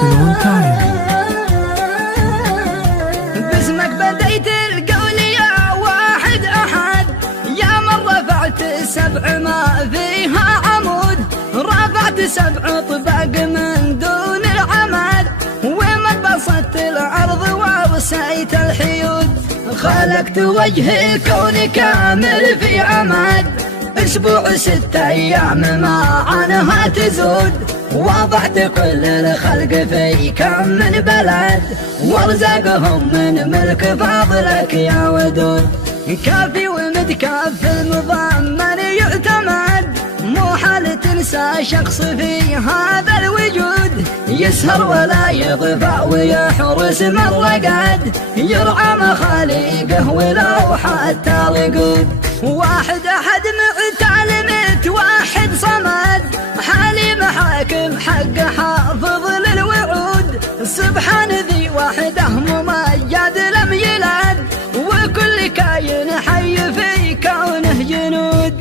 فنون تايم. باسمك بديت القول يا واحد أحد، يا من رفعت السبع ما فيها عمود، رفعت 7 طباق من دون العمد، ومن بسطت الأرض ووسعت الحيود، خلقت وجه الكون كامل في عمد، أسبوع 6 أيام ما عنها تزود، وضعت كل الخلق في كم من بلد، وارزقهم من ملك فضلك يا ودود، كافي ومتكاف المضمن يعتمد، مو حال تنسى شخص في هذا الوجود، يسهر ولا يضفى ويحرس من رقد، يرعى مخاليقه ولو حتى رقود، واحد أحد معتال متوحد صمد، حليم حاكم حق حافظ للوعود، سبحان ذي وحده ممجد لم يلد، وكل كاين حي في كونه جنود،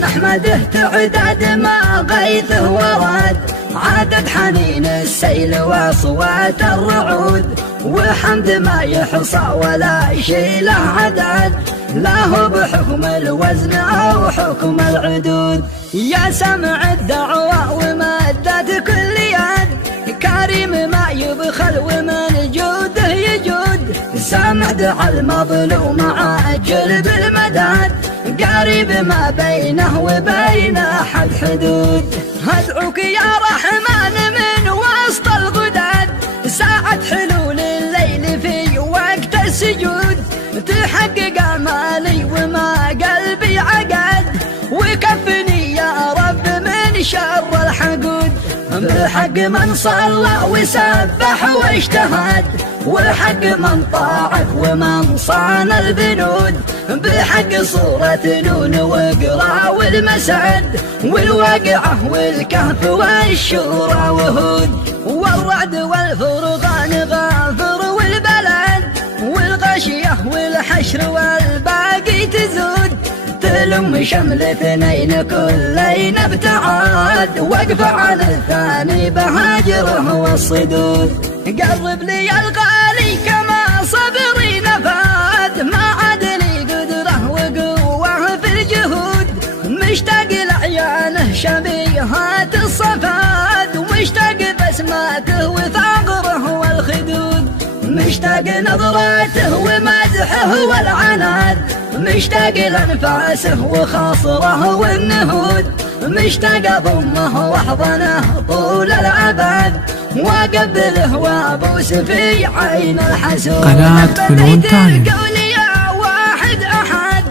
نحمده تعداد ما غيثه ورد، عدد حنين السيل واصوات الرعود، وحمد ما يحصى ولا شي له عدد، لا هو بحكم الوزن أو حكم العدود، يا سمع الدعوة ومدة كل يد، كريم ما يبخل ومن جوده يجود، سامع دعا المظلوم عاجل بالمدد، قريب ما بينه وبين أحد حدود، أدعوك يا رحمن من وسط الغدد، ساعة حلول الليل في وقت السجود، تحقق آمالي وما قلبي عقد، وكفني يا رب من شر الحقود، بالحق من صلى وسبح واجتهد، والحق من طاعك ومن صان البنود، بحق صورة نون وقرا والمسعد، والواقعة والكهف والشورى وهود، والرعد والفرقان غافر والبلد، والغشية والحشر والباقي تزود، تلم شمل 2 كلين ابتعاد، وقف على الثاني بهاجره والصدود، قرب لي الغالي كما صبري نفاد، ما عاد لي قدره وقوه في الجهود، مشتاق لعيانه شبيهات الصفاد، ومشتاق بسماته وثغره والخدود، مشتاق نظراته ومدحه والعناد، مشتاق لانفاسه وخاصره والنهود، مشتاق ضمه واحضنه طول الابد، وقبله وابوس في عين الحسود، قناة فنون تايم. يا واحد احد،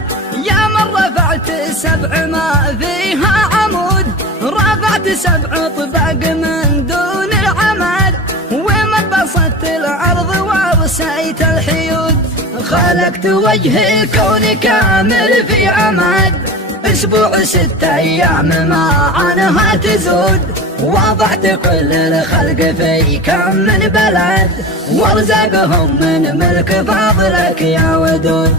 يا من رفعت السبع ما فيها عمود، رفعت 7 طباق من دون العمد، ومن بسطت الارض ووسعت الحيود، خلقت وجه الكون كامل في عمد، أسبوع 6 أيام ما عنها تزود، وضعت كل الخلق في كم من بلد، وارزقهم من ملك فضلك يا ودود،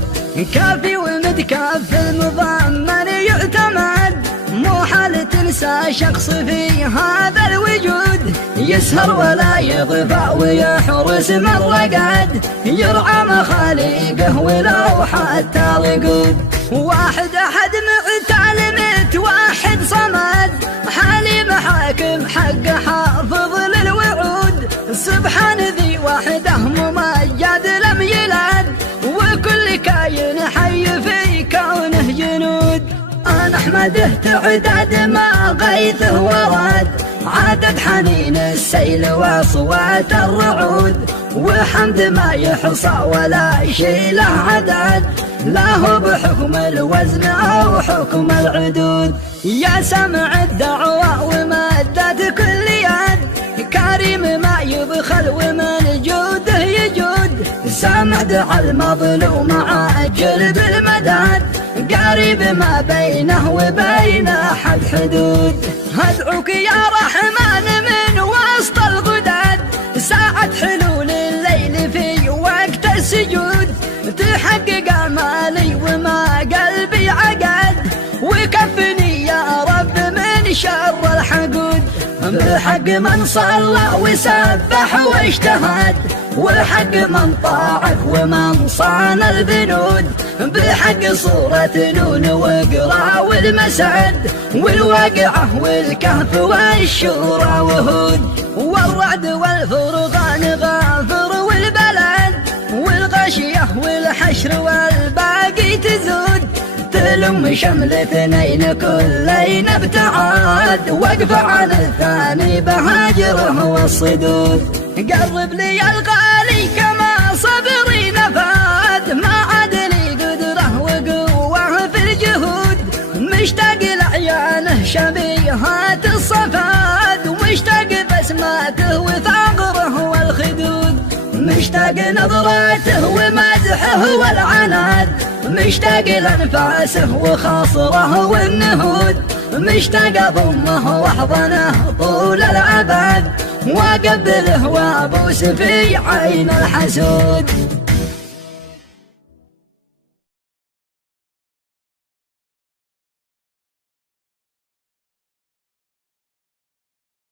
كافي ومتكاف المضمن يعتمد، مو حال تنسى شخص في هذا الوجود، يسهر ولا يضفى ويحرس من رقد، يرعى مخاليقه ولو حتى رقود، واحد أحد معتال متوحد صمد، حليم حاكم حق حافظ للوعود، سبحان ذي وحده ممجد لم يلد، وكل كاين حي في كونه جنود، نحمده تعداد ما غيثه ورد، عدد حنين السيل واصوات الرعود، وحمد ما يحصى ولا شي له عدد، لا هو بحكم الوزن أو حكم العدود، يا سمع الدعوة ومدة كل يد، كريم ما يبخل ومن جوده يجود، سامع دعا المظلوم عاجل بالمدد، قريب ما بينه وبين أحد حدود، أدعوك يا رحمن من وسط الغدد، ساعة حلول الليل في وقت السجود، تحقق آمالي وما قلبي عقد، وكفني يا رب من شر الحقود، بالحق من صلى وسبح واجتهد، والحق من طاعك ومن صان البنود، بالحق صورة نون واقرا والمسعد، والواقعة والكهف والشورى وهود، والرعد والفرقان غافر والبلد، والغشية والحشر والباقي تزود، تلم شمل اثنين كلين ابتعاد، وقف عن الثاني بهاجره والصدود. قرب لي الغالي كما صبري نفاد، ما عاد لي قدره وقوه في الجهود، مشتاق لعيانه شبيهات الصفاد، ومشتاق بسماته وثغره والخدود، مشتاق نظراته ومدحه والعناد، مشتاق لانفاسه وخاصره والنهود، مشتاق ضمه واحضنه طول العباد، واقبله وابوس في عين الحسود.